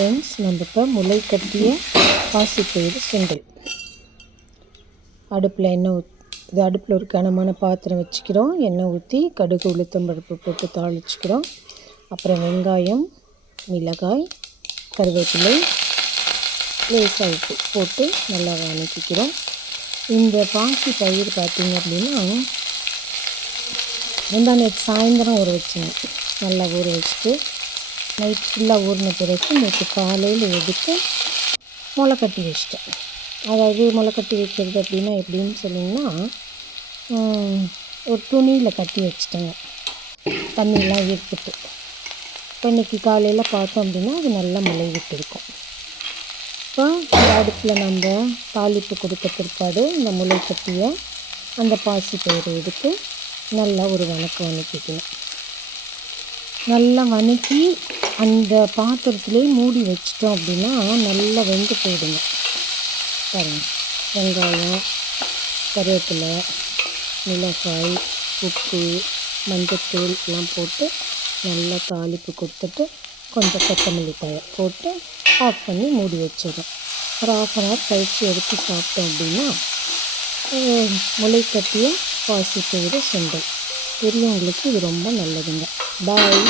Friends, நம்ம இப்போ முளை கட்டிய பாசிப்பயிறு சுண்டல். அடுப்பில் ஒரு கனமான பாத்திரம் வச்சுக்கிறோம். எண்ணெய் ஊற்றி கடுகு உளுத்தம்பருப்பு போட்டு தாளிச்சிக்கிறோம். அப்புறம் வெங்காயம், மிளகாய், கருவேப்பிலை, லேசாக உப்பு போட்டு நல்லா வதக்கிக்கிறோம். இந்த பாசி பயிர் பார்த்திங்க அப்படின்னா நேற்று சாயந்தரம் ஊற வச்சுங்க. நல்லா ஊற வச்சுட்டு நைட் ஃபுல்லாக ஊறின பிறகு நேற்று காலையில் எடுத்து முளை கட்டி வச்சிட்டேன். அதாவது முளை கட்டி வைக்கிறது அப்படின்னா எப்படின்னு சொன்னிங்கன்னா, ஒரு துணியில் கட்டி வச்சுட்டேங்க, தண்ணியெலாம் ஈர்த்துட்டு. இப்போ இன்றைக்கி காலையில் பார்த்தோம் அப்படின்னா அது நல்லா முளை விட்டுருக்கும். இப்போ இந்த அடுப்பில் நம்ம தாளிப்பு கொடுத்த பிற்பாடு இந்த முளை கட்டிய அந்த பாசி பயிரை எடுத்து நல்லா ஒரு வணக்கிக்கணும். நல்லா வணக்கி அந்த பாத்திரத்துலேயே மூடி வச்சிட்டோம் அப்படின்னா நல்லா வெந்து போயிடுங்க. பாருங்கள், வெங்காயம், கருவேப்பிலை, மிளகாய், உப்பு, மஞ்சத்தூள் எல்லாம் போட்டு நல்லா தாளிப்பு கொடுத்துட்டு கொஞ்சம் கொத்தமல்லி தழை போட்டு ஆஃப் பண்ணி மூடி வச்சிடும். ஒரு 1/2 hour கழித்து எடுத்து சாப்பிட்டோம் அப்படின்னா முளை கட்டிய பாசிப்பயிறு சுண்டல். பெரியவங்களுக்கு இது ரொம்ப நல்லதுங்க. பாய்.